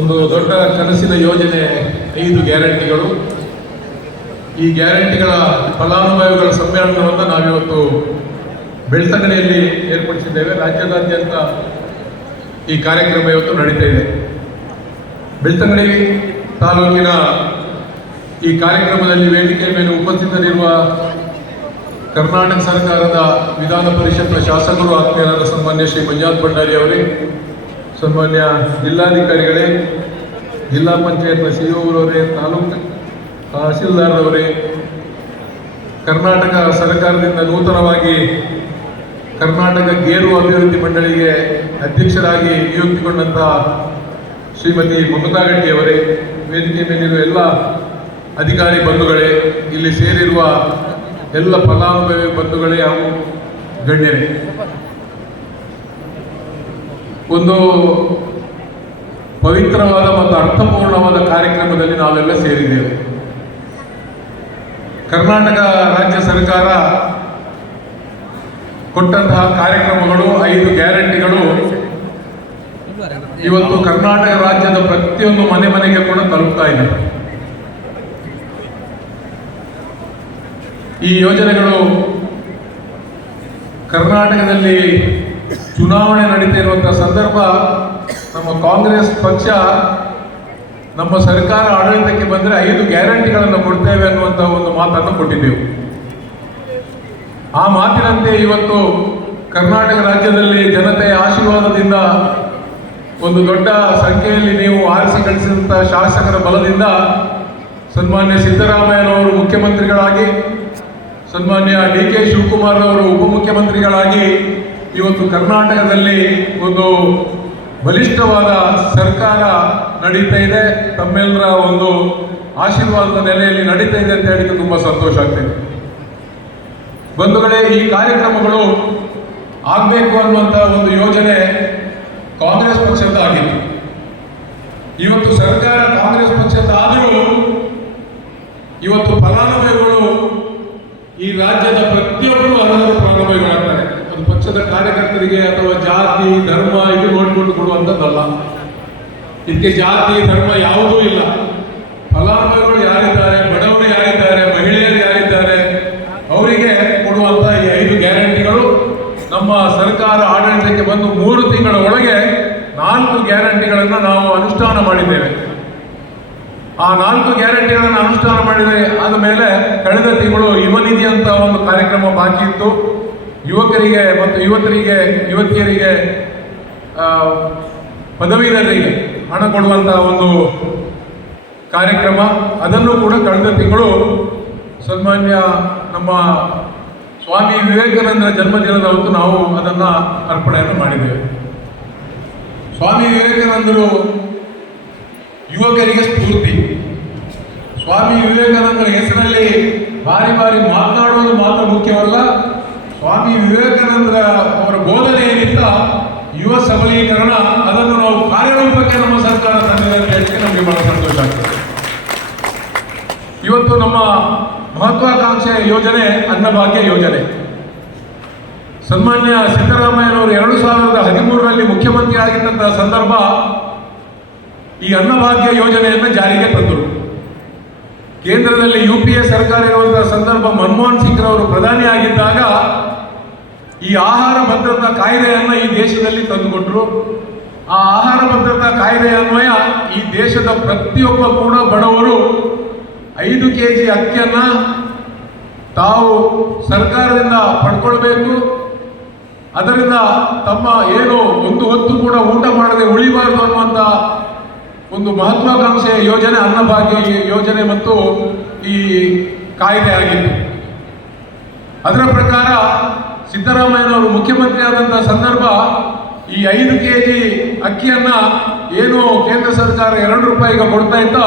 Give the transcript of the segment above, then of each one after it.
ಒಂದು ದೊಡ್ಡ ಕನಸಿನ ಯೋಜನೆ 5 ಗ್ಯಾರಂಟಿಗಳು. ಈ ಗ್ಯಾರಂಟಿಗಳ ಫಲಾನುಭವಿಗಳ ಸಮ್ಮೇಳನವನ್ನು ನಾವಿವತ್ತು ಬೆಳ್ತಂಗಡಿಯಲ್ಲಿ ಏರ್ಪಡಿಸಿದ್ದೇವೆ. ರಾಜ್ಯದಾದ್ಯಂತ ಈ ಕಾರ್ಯಕ್ರಮ ಇವತ್ತು ನಡೀತಾ ಇದೆ. ಬೆಳ್ತಂಗಡಿ ತಾಲೂಕಿನ ಈ ಕಾರ್ಯಕ್ರಮದಲ್ಲಿ ವೇದಿಕೆ ಮೇಲೆ ಉಪಸ್ಥಿತರಿರುವ ಕರ್ನಾಟಕ ಸರ್ಕಾರದ ವಿಧಾನ ಪರಿಷತ್ನ ಶಾಸಕರು, ಆತ್ಮೀಯರಾದ ಸನ್ಮಾನ್ಯ ಶ್ರೀ ಮಂಜುನಾಥ್ ಭಂಡಾರಿ ಅವರೇ, ಸನ್ಮಾನ್ಯ ಜಿಲ್ಲಾಧಿಕಾರಿಗಳೇ, ಜಿಲ್ಲಾ ಪಂಚಾಯತ್ನ ಸಿಇಒ ಅವರೇ, ತಾಲೂಕು ತಹಸೀಲ್ದಾರ್ ಅವರೇ, ಕರ್ನಾಟಕ ಸರ್ಕಾರದಿಂದ ನೂತನವಾಗಿ ಕರ್ನಾಟಕ ಗೇರು ಅಭಿವೃದ್ಧಿ ಮಂಡಳಿಗೆ ಅಧ್ಯಕ್ಷರಾಗಿ ನಿಯುಕ್ತಿಗೊಂಡಂತಹ ಶ್ರೀಮತಿ ಮಮತಾ ಗಟ್ಟಿ ಅವರೇ, ವೇದಿಕೆ ಮೇಲಿರುವ ಎಲ್ಲ ಅಧಿಕಾರಿ ಬಂಧುಗಳೇ, ಇಲ್ಲಿ ಸೇರಿರುವ ಎಲ್ಲ ಫಲಾನುಭವಿ ಬಂಧುಗಳೇ ಹಾಗೂ ಗಣ್ಯರೇ, ಒಂದು ಪವಿತ್ರವಾದ ಮತ್ತು ಅರ್ಥಪೂರ್ಣವಾದ ಕಾರ್ಯಕ್ರಮದಲ್ಲಿ ನಾವೆಲ್ಲ ಸೇರಿದ್ದೇವೆ. ಕರ್ನಾಟಕ ರಾಜ್ಯ ಸರ್ಕಾರ ಕೊಟ್ಟಂತಹ ಕಾರ್ಯಕ್ರಮಗಳು, 5 ಗ್ಯಾರಂಟಿಗಳು ಇವತ್ತು ಕರ್ನಾಟಕ ರಾಜ್ಯದ ಪ್ರತಿಯೊಂದು ಮನೆ ಮನೆಗೆ ಕೂಡ ತಲುಪ್ತಾ ಇದೆ. ಈ ಯೋಜನೆಗಳು ಕರ್ನಾಟಕದಲ್ಲಿ ಚುನಾವಣೆ ನಡೀತಾ ಇರುವಂತಹ ಸಂದರ್ಭ, ನಮ್ಮ ಕಾಂಗ್ರೆಸ್ ಪಕ್ಷ ನಮ್ಮ ಸರ್ಕಾರ ಆಡಳಿತಕ್ಕೆ ಬಂದರೆ 5 ಗ್ಯಾರಂಟಿಗಳನ್ನು ಕೊಡ್ತೇವೆ ಅನ್ನುವಂಥ ಒಂದು ಮಾತನ್ನು ಕೊಟ್ಟಿದ್ದೆವು. ಆ ಮಾತಿನಂತೆ ಇವತ್ತು ಕರ್ನಾಟಕ ರಾಜ್ಯದಲ್ಲಿ ಜನತೆಯ ಆಶೀರ್ವಾದದಿಂದ, ಒಂದು ದೊಡ್ಡ ಸಂಖ್ಯೆಯಲ್ಲಿ ನೀವು ಆರಿಸಿ ಕಳಿಸಿದಂತಹ ಶಾಸಕರ ಬಲದಿಂದ ಸನ್ಮಾನ್ಯ ಸಿದ್ದರಾಮಯ್ಯನವರು ಮುಖ್ಯಮಂತ್ರಿಗಳಾಗಿ, ಸನ್ಮಾನ್ಯ ಡಿ.ಕೆ. ಶಿವಕುಮಾರ್ ಅವರು ಉಪಮುಖ್ಯಮಂತ್ರಿಗಳಾಗಿ ಇವತ್ತು ಕರ್ನಾಟಕದಲ್ಲಿ ಒಂದು ಬಲಿಷ್ಠವಾದ ಸರ್ಕಾರ ನಡೀತಾ ಇದೆ. ತಮ್ಮೆಲ್ಲರ ಒಂದು ಆಶೀರ್ವಾದದ ನೆಲೆಯಲ್ಲಿ ನಡೀತಾ ಇದೆ ಅಂತ ಹೇಳಿಕ್ಕೆ ತುಂಬ ಸಂತೋಷ ಆಗ್ತಿದೆ. ಬಂಧುಗಳೇ, ಈ ಕಾರ್ಯಕ್ರಮಗಳು ಆಗಬೇಕು ಅನ್ನುವಂಥ ಒಂದು ಯೋಜನೆ ಕಾಂಗ್ರೆಸ್ ಪಕ್ಷದ ಆಗಿತ್ತು. ಇವತ್ತು ಸರ್ಕಾರ ಕಾಂಗ್ರೆಸ್ ಪಕ್ಷದ ಆದರೂ ಇವತ್ತು ಫಲಾನುಭವಿಗಳು ಈ ರಾಜ್ಯದ ಪ್ರತಿಯೊಬ್ಬರು ಅರ್ಹರು ಫಲಾನುಭವಿಗಳಾಗ್ತಾರೆ. ಒಂದು ಪಕ್ಷದ ಕಾರ್ಯಕರ್ತರಿಗೆ ಅಥವಾ ಜಾತಿ ಧರ್ಮ ಇದು ನೋಡಿಕೊಂಡು ಕೊಡುವಂಥದ್ದಲ್ಲ. ಇದಕ್ಕೆ ಜಾತಿ ಧರ್ಮ ಯಾವುದೂ ಇಲ್ಲ. ಫಲಾನುಭವಿಗಳು ಯಾರಿದ್ದಾರೆ, ಬಡವರು ಯಾರಿದ್ದಾರೆ, ಮಹಿಳೆಯರು ಯಾರಿದ್ದಾರೆ, ಅವರಿಗೆ ಕೊಡುವಂಥ ಈ 5 ಗ್ಯಾರಂಟಿಗಳು ನಮ್ಮ ಸರ್ಕಾರ ಆಡಳಿತಕ್ಕೆ ಬಂದು 3 ತಿಂಗಳ ಒಳಗೆ 4 ಗ್ಯಾರಂಟಿಗಳನ್ನು ನಾವು ಅನುಷ್ಠಾನ ಮಾಡಿದ್ದೇವೆ. ಆ 4 ಗ್ಯಾರಂಟಿಗಳನ್ನು ಅನುಷ್ಠಾನ ಮಾಡಿದರೆ ಆದ ಮೇಲೆ ಕಳೆದ ತಿಂಗಳು ಯುವ ನಿಧಿ ಅಂತ ಒಂದು ಕಾರ್ಯಕ್ರಮ ಬಾಕಿ ಇತ್ತು. ಯುವಕರಿಗೆ ಮತ್ತು ಯುವತಿಯರಿಗೆ ಪದವೀಧರರಿಗೆ ಹಣ ಕೊಡುವಂತಹ ಒಂದು ಕಾರ್ಯಕ್ರಮ, ಅದನ್ನು ಕೂಡ ಕಳೆದ ತಿಂಗಳು ಸನ್ಮಾನ್ಯ ನಮ್ಮ ಸ್ವಾಮಿ ವಿವೇಕಾನಂದರ ಜನ್ಮದಿನದ ಹೊತ್ತು ನಾವು ಅದನ್ನು ಅರ್ಪಣೆಯನ್ನು ಮಾಡಿದ್ದೇವೆ. ಸ್ವಾಮಿ ವಿವೇಕಾನಂದರು ಯುವಕರಿಗೆ ಸ್ಫೂರ್ತಿ. ಸ್ವಾಮಿ ವಿವೇಕಾನಂದರ ಹೆಸರಲ್ಲಿ ಬಾರಿ ಬಾರಿ ಮಾತನಾಡುವುದು ಮಾತ್ರ ಮುಖ್ಯವಲ್ಲ, ಸ್ವಾಮಿ ವಿವೇಕಾನಂದರ ಅವರ ಬೋಧನೆ ಏನಿತ್ತ ಯುವ ಸಬಲೀಕರಣ, ಅದನ್ನು ನಾವು ಕಾರ್ಯರೂಪಕ್ಕೆ ನಮ್ಮ ಸರ್ಕಾರ ತಂದಿದೆ ಅಂತ ಹೇಳಿಕೆ ನಮಗೆ ಬಹಳ ಸಂತೋಷ ಆಗ್ತದೆ. ಇವತ್ತು ನಮ್ಮ ಮಹತ್ವಾಕಾಂಕ್ಷೆಯ ಯೋಜನೆ ಅನ್ನಭಾಗ್ಯ ಯೋಜನೆ. ಸನ್ಮಾನ್ಯ ಸಿದ್ದರಾಮಯ್ಯನವರು 2013ರಲ್ಲಿ ಮುಖ್ಯಮಂತ್ರಿ ಆಗಿದ್ದಂತಹ ಸಂದರ್ಭ ಈ ಅನ್ನಭಾಗ್ಯ ಯೋಜನೆಯನ್ನು ಜಾರಿಗೆ ತಂದರು. ಕೇಂದ್ರದಲ್ಲಿ UPA ಸರ್ಕಾರ ಇರುವಂತಹ ಸಂದರ್ಭ ಮನಮೋಹನ್ ಸಿಂಗ್ ರವರು ಪ್ರಧಾನಿ ಆಗಿದ್ದಾಗ ಈ ಆಹಾರ ಭದ್ರತಾ ಕಾಯ್ದೆಯನ್ನು ಈ ದೇಶದಲ್ಲಿ ತಂದುಕೊಟ್ರು. ಆ ಆಹಾರ ಭದ್ರತಾ ಕಾಯ್ದೆ ಅನ್ವಯ ಈ ದೇಶದ ಪ್ರತಿಯೊಬ್ಬ ಕೂಡ ಬಡವರು 5 kg ಅಕ್ಕಿಯನ್ನು ತಾವು ಸರ್ಕಾರದಿಂದ ಪಡ್ಕೊಳ್ಬೇಕು. ಅದರಿಂದ ತಮ್ಮ ಏನು ಒಂದು ಹೊತ್ತು ಕೂಡ ಊಟ ಮಾಡದೆ ಉಳಿಬಾರದು ಅನ್ನುವಂಥ ಒಂದು ಮಹತ್ವಾಕಾಂಕ್ಷೆಯ ಯೋಜನೆ ಅನ್ನಭಾಗ್ಯ ಯೋಜನೆ ಮತ್ತು ಈ ಕಾಯ್ದೆ ಆಗಿತ್ತು. ಅದರ ಪ್ರಕಾರ ಸಿದ್ದರಾಮಯ್ಯನವರು ಮುಖ್ಯಮಂತ್ರಿ ಆದಂತಹ ಸಂದರ್ಭ ಈ 5 kg ಅಕ್ಕಿಯನ್ನು ಏನು ಕೇಂದ್ರ ಸರ್ಕಾರ 2 ರೂಪಾಯಿಗೆ ಕೊಡ್ತಾ ಇತ್ತ,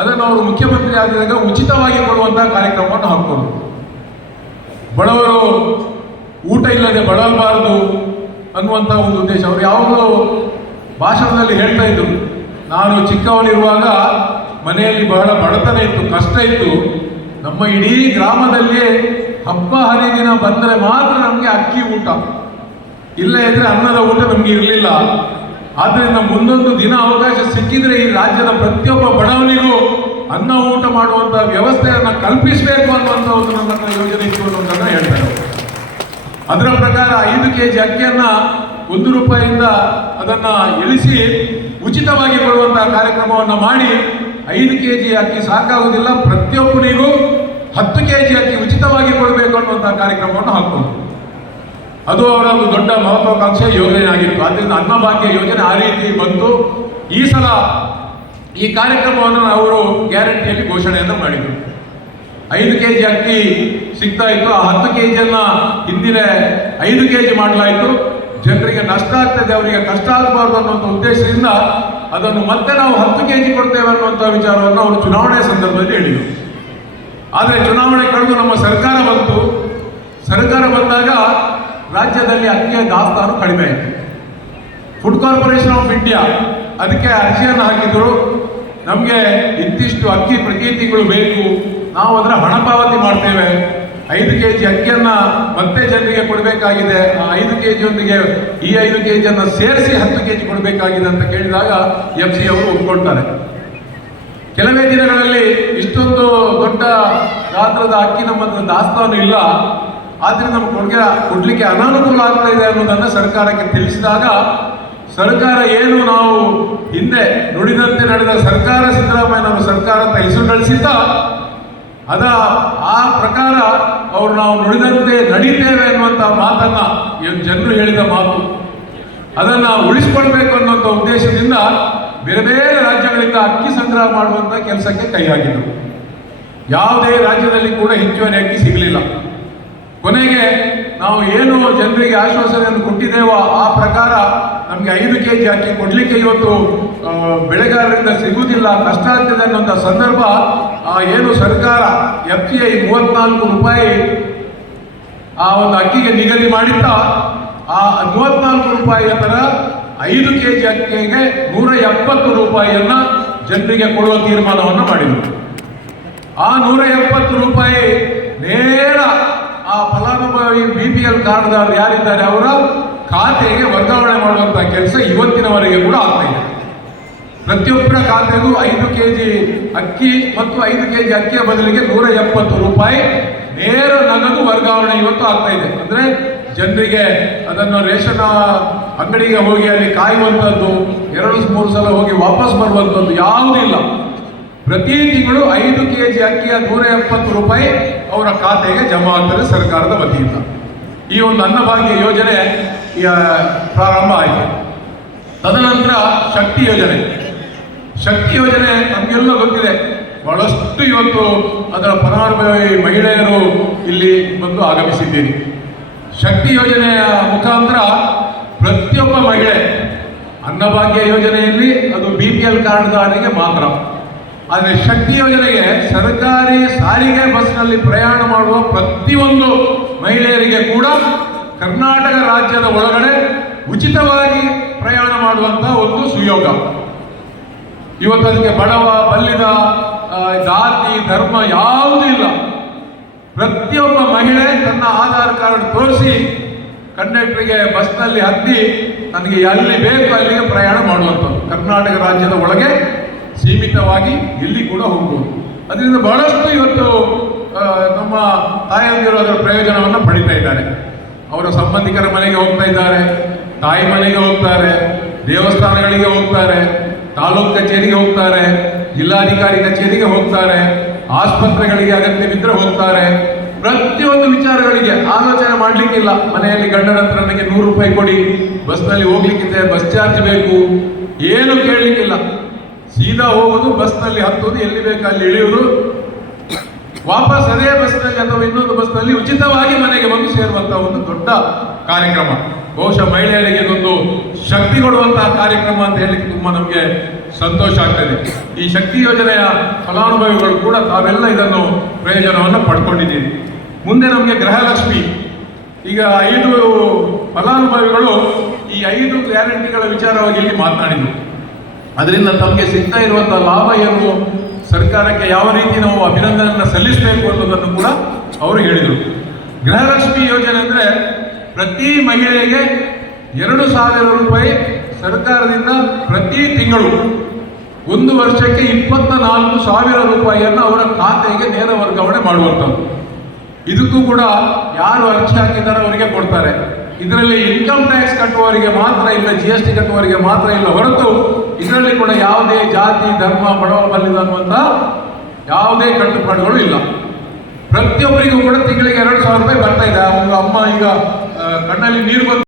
ಅದನ್ನು ಅವರು ಮುಖ್ಯಮಂತ್ರಿ ಆದಾಗ ಉಚಿತವಾಗಿ ಕೊಡುವಂತಹ ಕಾರ್ಯಕ್ರಮವನ್ನು ಹಾಕಿಕೊಂಡ್ರು. ಬಡವರು ಊಟ ಇಲ್ಲದೆ ಬಳಲಬಾರದು ಅನ್ನುವಂಥ ಒಂದು ಉದ್ದೇಶ. ಅವರು ಯಾವಾಗಲೂ ಭಾಷಣದಲ್ಲಿ ಹೇಳ್ತಾ ಇದ್ರು, ನಾನು ಚಿಕ್ಕವನಿರುವಾಗ ಮನೆಯಲ್ಲಿ ಬಹಳ ಬಡತನ ಇತ್ತು, ಕಷ್ಟ ಇತ್ತು. ನಮ್ಮ ಇಡೀ ಗ್ರಾಮದಲ್ಲಿ ಹಬ್ಬ ಹರಿದಿನ ಬಂದರೆ ಮಾತ್ರ ನಮಗೆ ಅಕ್ಕಿ ಊಟ. ಇಲ್ಲೇ ಇದ್ರೆ ಅನ್ನದ ಊಟ ನಮಗೆ ಇರಲಿಲ್ಲ. ಆದ್ದರಿಂದ ಮುಂದೊಂದು ದಿನ ಅವಕಾಶ ಸಿಕ್ಕಿದ್ರೆ ಈ ರಾಜ್ಯದ ಪ್ರತಿಯೊಬ್ಬ ಬಡವನಿಗೂ ಅನ್ನ ಊಟ ಮಾಡುವಂತ ವ್ಯವಸ್ಥೆಯನ್ನು ಕಲ್ಪಿಸಬೇಕು ಅನ್ನುವಂಥ ಒಂದು ನನ್ನ ಯೋಜನೆ ಇತ್ತು ಅನ್ನೋದನ್ನ ಹೇಳ್ತಾರೆ. ಅದರ ಪ್ರಕಾರ 5 ಕೆಜಿ ಅಕ್ಕಿಯನ್ನ ₹1 ಅದನ್ನ ಇಳಿಸಿ ಉಚಿತವಾಗಿ ಕೊಡುವಂತಹ ಕಾರ್ಯಕ್ರಮವನ್ನು ಮಾಡಿ 5 ಕೆಜಿ ಅಕ್ಕಿ ಸಾಕಾಗುವುದಿಲ್ಲ, ಪ್ರತಿಯೊಬ್ಬನಿಗೂ 10 ಕೆಜಿ ಅಕ್ಕಿ ಉಚಿತವಾಗಿ ಕೊಡಬೇಕು ಅನ್ನುವಂತಹ ಕಾರ್ಯಕ್ರಮವನ್ನು ಹಾಕೊಂಡು ಅದು ಅವರ ಒಂದು ದೊಡ್ಡ ಮಹತ್ವಾಕಾಂಕ್ಷೆ ಯೋಜನೆ ಆಗಿತ್ತು. ಆದ್ದರಿಂದ ಅನ್ನಭಾಗ್ಯ ಯೋಜನೆ ಆ ರೀತಿ ಬಂತು. ಈ ಸಲ ಈ ಕಾರ್ಯಕ್ರಮವನ್ನು ಅವರು ಗ್ಯಾರಂಟಿಯಲ್ಲಿ ಘೋಷಣೆಯನ್ನು ಮಾಡಿದರು. 5 ಕೆಜಿ ಅಕ್ಕಿ ಸಿಗ್ತಾ ಇತ್ತು. ಆ 10 ಕೆಜಿಯನ್ನ ಹಿಂದಿನ 5 ಕೆಜಿ ಮಾಡಲಾಯಿತು. ಜನರಿಗೆ ನಷ್ಟ ಆಗ್ತದೆ, ಅವರಿಗೆ ಕಷ್ಟ ಆಗಬಾರ್ದು ಅನ್ನುವಂಥ ಉದ್ದೇಶದಿಂದ ಅದನ್ನು ಮತ್ತೆ ನಾವು 10 ಕೆಜಿ ಕೊಡ್ತೇವೆ ಅನ್ನುವಂಥ ವಿಚಾರವನ್ನು ಅವರು ಚುನಾವಣೆ ಸಂದರ್ಭದಲ್ಲಿ ಹೇಳಿದರು. ಆದರೆ ಚುನಾವಣೆ ಕಳೆದು ನಮ್ಮ ಸರ್ಕಾರ ಬಂತು. ಸರ್ಕಾರ ಬಂದಾಗ ರಾಜ್ಯದಲ್ಲಿ ಅಕ್ಕಿಯ ದಾಸ್ತಾನು ಕಡಿಮೆ ಆಯಿತು. ಫುಡ್ ಕಾರ್ಪೊರೇಷನ್ ಆಫ್ ಇಂಡಿಯಾ ಅದಕ್ಕೆ ಅರ್ಜಿಯನ್ನು ಹಾಕಿದ್ರು. ನಮಗೆ ಇಂತಿಷ್ಟು ಅಕ್ಕಿ ಪ್ರತಿ ತಿಂಗಳು ಬೇಕು, ನಾವು ಅದರ ಹಣ ಪಾವತಿ ಮಾಡ್ತೇವೆ, 5 ಕೆಜಿ ಅಕ್ಕಿಯನ್ನ ಮತ್ತೆ ಜನರಿಗೆ ಕೊಡಬೇಕಾಗಿದೆ, ಆ 5 ಕೆಜಿಯೊಂದಿಗೆ ಈ 5 ಕೆಜಿಯನ್ನು ಸೇರಿಸಿ 10 ಕೆಜಿ ಕೊಡಬೇಕಾಗಿದೆ ಅಂತ ಕೇಳಿದಾಗ FC ಅವರು ಒಪ್ಕೊಳ್ತಾರೆ. ಕೆಲವೇ ದಿನಗಳಲ್ಲಿ ಇಷ್ಟೊಂದು ದೊಡ್ಡ ಗಾತ್ರದ ಅಕ್ಕಿ ನಮ್ಮ ದಾಸ್ತಾನು ಇಲ್ಲ, ಆದ್ರೆ ನಮ್ಗೆ ಕೊಡ್ಲಿಕ್ಕೆ ಅನಾನುಕೂಲ ಆಗ್ತಾ ಇದೆ ಅನ್ನೋದನ್ನ ಸರ್ಕಾರಕ್ಕೆ ತಿಳಿಸಿದಾಗ ಸರ್ಕಾರ ಏನು ನಾವು ಹಿಂದೆ ನುಡಿದಂತೆ ನಡೆದ ಸರ್ಕಾರ, ಸಿದ್ದರಾಮಯ್ಯನವರ ಸರ್ಕಾರ ಅಂತ ಹೆಸರು ಗಳಿಸಿದ್ದ ಆ ಪ್ರಕಾರ ಅವರು ನಾವು ನುಡಿದಂತೆ ನಡೀತೇವೆ ಅನ್ನುವಂಥ ಮಾತನ್ನ ಜನರು ಹೇಳಿದ ಮಾತು, ಅದನ್ನ ಉಳಿಸ್ಕೊಳ್ಬೇಕು ಅನ್ನುವಂಥ ಉದ್ದೇಶದಿಂದ ಬೇರೆ ಬೇರೆ ರಾಜ್ಯಗಳಿಂದ ಅಕ್ಕಿ ಸಂಗ್ರಹ ಮಾಡುವಂತ ಕೆಲಸಕ್ಕೆ ಕೈ ಹಾಕಿದರು. ಯಾವುದೇ ರಾಜ್ಯದಲ್ಲಿ ಕೂಡ ಹೆಚ್ಚುವರಿ ಅಕ್ಕಿ ಸಿಗಲಿಲ್ಲ. ಕೊನೆಗೆ ನಾವು ಏನು ಜನರಿಗೆ ಆಶ್ವಾಸನೆಯನ್ನು ಕೊಟ್ಟಿದ್ದೇವೋ ಆ ಪ್ರಕಾರ ನಮಗೆ 5 ಕೆಜಿ ಅಕ್ಕಿ ಕೊಡ್ಲಿಕ್ಕೆ ಇವತ್ತು ಬೆಳೆಗಾರರಿಂದ ಸಿಗುವುದಿಲ್ಲ, ಕಷ್ಟ ಆಗ್ತದೆ ಅನ್ನುವಂಥ ಸಂದರ್ಭ ಏನು ಸರ್ಕಾರ FCI ₹34 ಆ ಒಂದು ಅಕ್ಕಿಗೆ ನಿಗದಿ ಮಾಡಿದ್ದ ಆ ₹34 ಅದರ 5 ಕೆಜಿ ಅಕ್ಕಿಗೆ ₹170 ಜನರಿಗೆ ಕೊಡುವ ತೀರ್ಮಾನವನ್ನು ಮಾಡಿದರು. ಆ ₹170 ನೇರ ಆ ಫಲಾನುಭವಿ BPL ಕಾರ್ಡ್ದಾರರು ಯಾರಿದ್ದಾರೆ ಅವರ ಖಾತೆಗೆ ವರ್ಗಾವಣೆ ಮಾಡುವಂತಹ ಕೆಲಸ ಇವತ್ತಿನವರೆಗೆ ಕೂಡ ಆಗ್ತಾ ಇದೆ. ಪ್ರತಿಯೊಬ್ಬರ ಖಾತೆಗೂ 5 ಕೆಜಿ ಅಕ್ಕಿ ಮತ್ತು 5 ಕೆಜಿ ಅಕ್ಕಿಯ ಬದಲಿಗೆ ₹170 ನೇರ ನಗದು ವರ್ಗಾವಣೆ ಇವತ್ತು ಆಗ್ತಾ ಇದೆ. ಅಂದ್ರೆ ಜನರಿಗೆ ಅದನ್ನು ರೇಷನ್ ಅಂಗಡಿಗೆ ಹೋಗಿ ಅಲ್ಲಿ ಕಾಯುವಂಥದ್ದು, 2-3 ಸಲ ಹೋಗಿ ವಾಪಸ್ ಬರುವಂಥದ್ದು ಯಾವುದೂ ಇಲ್ಲ. ಪ್ರತಿ ತಿಂಗಳು 5 ಕೆಜಿ ಅಕ್ಕಿಯ ₹170 ಅವರ ಖಾತೆಗೆ ಜಮಾ ಆಗ್ತದೆ ಸರ್ಕಾರದ ವತಿಯಿಂದ. ಈ ಒಂದು ಅನ್ನಭಾಗ್ಯ ಯೋಜನೆ ಪ್ರಾರಂಭ ಆಯಿತು. ತದನಂತರ ಶಕ್ತಿ ಯೋಜನೆ ನಮಗೆಲ್ಲ ಗೊತ್ತಿದೆ. ಬಹಳಷ್ಟು ಇವತ್ತು ಅದರ ಫಲಾನುಭವಿ ಮಹಿಳೆಯರು ಇಲ್ಲಿ ಬಂದು ಆಗಮಿಸಿದ್ದೀರಿ. ಶಕ್ತಿ ಯೋಜನೆಯ ಮುಖಾಂತರ ಪ್ರತಿಯೊಬ್ಬ ಮಹಿಳೆ ಅನ್ನಭಾಗ್ಯ ಯೋಜನೆಯಲ್ಲಿ ಅದು BPL ಕಾರ್ಡ್ದಾರರಿಗೆ ಮಾತ್ರ. ಆದರೆ ಶಕ್ತಿ ಯೋಜನೆಗೆ ಸರ್ಕಾರಿ ಸಾರಿಗೆ ಬಸ್ನಲ್ಲಿ ಪ್ರಯಾಣ ಮಾಡುವ ಪ್ರತಿಯೊಂದು ಮಹಿಳೆಯರಿಗೆ ಕೂಡ ಕರ್ನಾಟಕ ರಾಜ್ಯದ ಒಳಗಡೆ ಉಚಿತವಾಗಿ ಪ್ರಯಾಣ ಮಾಡುವಂತಹ ಒಂದು ಸುಯೋಗ. ಇವತ್ತು ಅದಕ್ಕೆ ಬಡವ ಬಲ್ಲಿದ ಜಾತಿ ಧರ್ಮ ಯಾವುದೂ ಇಲ್ಲ. ಪ್ರತಿಯೊಬ್ಬ ಮಹಿಳೆ ತನ್ನ ಆಧಾರ್ ಕಾರ್ಡ್ ತೋರಿಸಿ ಕಂಡಕ್ಟರ್ಗೆ ಬಸ್ನಲ್ಲಿ ಹತ್ತಿ ನನಗೆ ಎಲ್ಲಿ ಬೇಕು ಅಲ್ಲಿಗೆ ಪ್ರಯಾಣ ಮಾಡುವಂಥದ್ದು. ಕರ್ನಾಟಕ ರಾಜ್ಯದ ಒಳಗೆ ಸೀಮಿತವಾಗಿ ಎಲ್ಲಿ ಕೂಡ ಹೋಗ್ಬೋದು. ಅದರಿಂದ ಬಹಳಷ್ಟು ಇವತ್ತು ನಮ್ಮ ತಾಯಂದಿರು ಅದರ ಪ್ರಯೋಜನವನ್ನು ಪಡಿತಾ ಇದ್ದಾರೆ. ಅವರ ಸಂಬಂಧಿಕರ ಮನೆಗೆ ಹೋಗ್ತಾ ಇದ್ದಾರೆ, ತಾಯಿ ಮನೆಗೆ ಹೋಗ್ತಾರೆ, ದೇವಸ್ಥಾನಗಳಿಗೆ ಹೋಗ್ತಾರೆ, ತಾಲೂಕು ಕಚೇರಿಗೆ ಹೋಗ್ತಾರೆ, ಜಿಲ್ಲಾಧಿಕಾರಿ ಕಚೇರಿಗೆ ಹೋಗ್ತಾರೆ, ಆಸ್ಪತ್ರೆಗಳಿಗೆ ಅಗತ್ಯವಿದ್ದರೆ ಹೋಗ್ತಾರೆ. ಪ್ರತಿಯೊಂದು ವಿಚಾರಗಳಿಗೆ ಆಲೋಚನೆ ಮಾಡಲಿಕ್ಕಿಲ್ಲ. ಮನೆಯಲ್ಲಿ ಗಂಡನ ಹತ್ರ ನನಗೆ ₹100 ಕೊಡಿ, ಬಸ್ನಲ್ಲಿ ಹೋಗ್ಲಿಕ್ಕಿದೆ, ಬಸ್ ಚಾರ್ಜ್ ಬೇಕು, ಏನು ಕೇಳಲಿಕ್ಕಿಲ್ಲ. ಸೀದಾ ಹೋಗುದು, ಬಸ್ನಲ್ಲಿ ಹತ್ತುವುದು, ಎಲ್ಲಿ ಬೇಕು ಅಲ್ಲಿ ಇಳಿಯುವುದು, ವಾಪಸ್ ಅದೇ ಬಸ್ನಲ್ಲಿ ಅಥವಾ ಇನ್ನೊಂದು ಬಸ್ನಲ್ಲಿ ಉಚಿತವಾಗಿ ಮನೆಗೆ ಬಂದು ಸೇರುವಂತಹ ಒಂದು ದೊಡ್ಡ ಕಾರ್ಯಕ್ರಮ. ಬಹುಶಃ ಮಹಿಳೆಯರಿಗೆ ಇದೊಂದು ಶಕ್ತಿ ಕೊಡುವಂತಹ ಕಾರ್ಯಕ್ರಮ ಅಂತ ಹೇಳಲಿಕ್ಕೆ ತುಂಬಾ ನಮಗೆ ಸಂತೋಷ ಆಗ್ತದೆ. ಈ ಶಕ್ತಿ ಯೋಜನೆಯ ಫಲಾನುಭವಿಗಳು ಕೂಡ ತಾವೆಲ್ಲ ಇದನ್ನು ಪ್ರಯೋಜನವನ್ನು ಪಡ್ಕೊಂಡಿದ್ದೀರಿ. ಮುಂದೆ ನಮಗೆ ಗೃಹಲಕ್ಷ್ಮಿ, ಈಗ 5 ಫಲಾನುಭವಿಗಳು ಈ 5 ಗ್ಯಾರಂಟಿಗಳ ವಿಚಾರವಾಗಿ ಇಲ್ಲಿ ಮಾತನಾಡಿದರು. ಅದರಿಂದ ತಮಗೆ ಸಿಗ್ತಾ ಇರುವಂತಹ ಲಾಭ ಏನು, ಸರ್ಕಾರಕ್ಕೆ ಯಾವ ರೀತಿ ನಾವು ಅಭಿನಂದನೆಯನ್ನು ಸಲ್ಲಿಸಬೇಕು ಅನ್ನೋದನ್ನು ಕೂಡ ಅವರು ಹೇಳಿದರು. ಗೃಹಲಕ್ಷ್ಮಿ ಯೋಜನೆ ಅಂದರೆ ಪ್ರತಿ ಮಹಿಳೆಗೆ 2,000 ರೂಪಾಯಿ ಸರ್ಕಾರದಿಂದ ಪ್ರತಿ ತಿಂಗಳು 1 ವರ್ಷಕ್ಕೆ 24,000 ರೂಪಾಯಿಯನ್ನು ಅವರ ಖಾತೆಗೆ ನೇರ ವರ್ಗಾವಣೆ ಮಾಡುವಂಥದ್ದು. ಇದಕ್ಕೂ ಕೂಡ ಯಾರು ಅರ್ಜಿ ಹಾಕಿದ್ದಾರೆ ಅವರಿಗೆ ಕೊಡ್ತಾರೆ. ಇದರಲ್ಲಿ ಇನ್ಕಮ್ ಟ್ಯಾಕ್ಸ್ ಕಟ್ಟುವವರಿಗೆ ಮಾತ್ರ ಇಲ್ಲ, GST ಕಟ್ಟುವವರಿಗೆ ಮಾತ್ರ ಇಲ್ಲ ಹೊರತು ಇದರಲ್ಲಿ ಕೂಡ ಯಾವುದೇ ಜಾತಿ ಧರ್ಮ ಬಡವ ಬಲ್ಲಿದ ಅನ್ನುವಂಥ ಯಾವುದೇ ಕಟ್ಟುಪಾಡುಗಳು ಇಲ್ಲ. ಪ್ರತಿಯೊಬ್ಬರಿಗೂ ಕೂಡ ತಿಂಗಳಿಗೆ 2,000 ರೂಪಾಯಿ ಬರ್ತಾ ಇದೆ. ಒಂದು ಅಮ್ಮ ಈಗ ಕಣ್ಣಲ್ಲಿ ನೀರು ಬಂದು